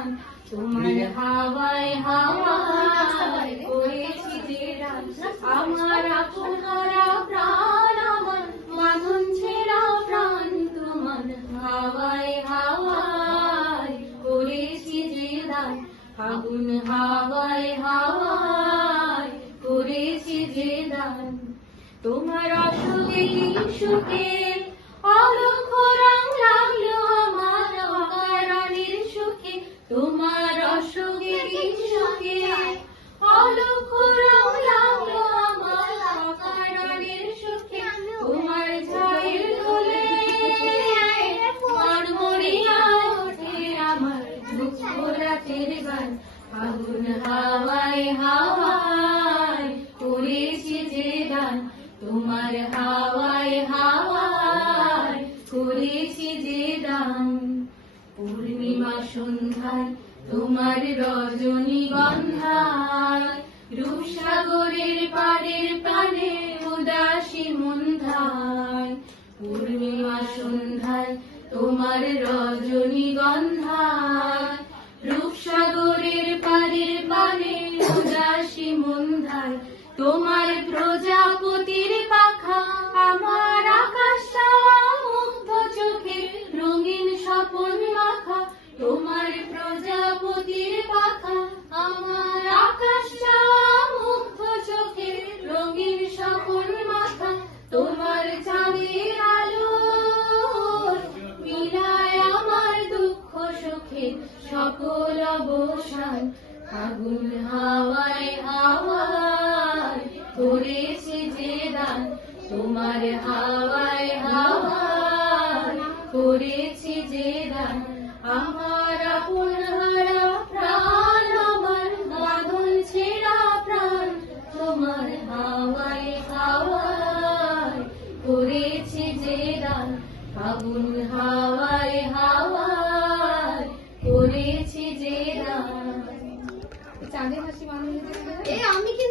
দান তোমার হাওয়ায় হাওয়ায় করেছি যে আমার আপন হারা প্রাণ আমার বাঁধন ছেড়া প্রাণ। তোমার হাওয়ায় হাওয়ায় করেছি যে দান আগুন হাওয়ায় হাওয়ায় করেছি যে দান তোমার অসুখে সুখে অলক্ষ আগুন হাওয়ায় হাওয়ায় করেছি যে তোমার হাওয়ায় হাওয়ায় করেছি যে পূর্ণিমা সন্ধ্যায় তোমার রজনী গন্ধায় রূপসাগরের পাড়ের প্রাণে উদাসী মন্ধায়। পূর্ণিমা সন্ধ্যায় তোমার রজনী গন্ধায় পানে মন্ধায় তোমার প্রজাপতির পাখা আমার আকাশটা মুগ্ধ চোখে রঙিন স্বপন মাখা। তোমার প্রজাপতির পাখা আমার আকাশটা মুগ্ধ চোখে রঙিন স্বপন মাখা। তোমার চাঁদের আলো মিলায় আমার দুঃখ সুখে সকল অবসান। আগুন হাওয়ায় হাওয়ায় করেছে যে দান। তোমার হাওয়ায় হাওয়ায় করেছে যে দান। আমার আপন হারা প্রাণ, আমার বাঁধন ছেড়া প্রাণ। তোমার হাওয়ায় হাওয়ায় করেছে যে দান। আগুন হাওয়ায় চাঁদে হাসি বানানো এই আমি কি